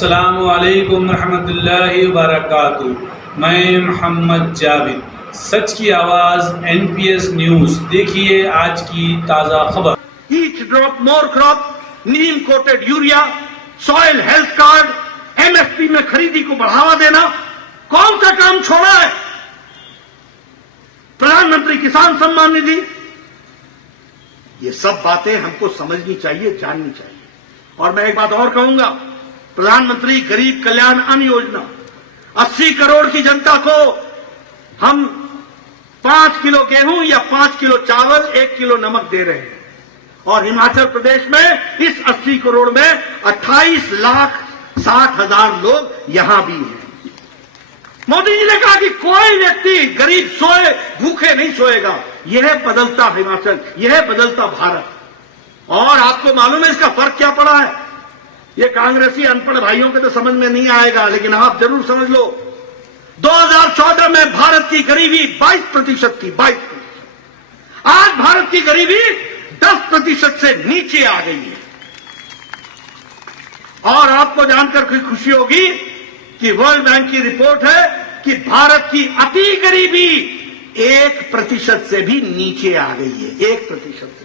अस्सलामु अलैकुम रहमतुल्लाहि व बरकातुहू। मैं मोहम्मद जावेद, सच की आवाज एनपीएस न्यूज। देखिए आज की ताजा खबर। Each drop more crop, neem coated urea, soil health card, MSP में खरीदी को बढ़ावा देना, कौन सा काम छोड़ा है? प्रधानमंत्री किसान सम्मान निधि, ये सब बातें हमको समझनी चाहिए, जाननी चाहिए। और मैं एक बात और कहूंगा, प्रधानमंत्री गरीब कल्याण अन्न योजना, 80 करोड़ की जनता को हम 5 किलो गेहूं या 5 किलो चावल, 1 किलो नमक दे रहे हैं। और हिमाचल प्रदेश में इस 80 करोड़ में 28,60,000 लोग यहां भी हैं। मोदी जी ने कहा कि कोई व्यक्ति गरीब सोए भूखे नहीं सोएगा। यह बदलता हिमाचल, यह बदलता भारत। और आपको मालूम है इसका फर्क क्या पड़ा है? ये कांग्रेसी अनपढ़ भाइयों के तो समझ में नहीं आएगा, लेकिन आप जरूर समझ लो। 2014 में भारत की गरीबी 22% थी, 22%। आज भारत की गरीबी 10% से नीचे आ गई है। और आपको जानकर खुशी होगी कि वर्ल्ड बैंक की रिपोर्ट है कि भारत की अति गरीबी 1% से भी नीचे आ गई है, 1% से।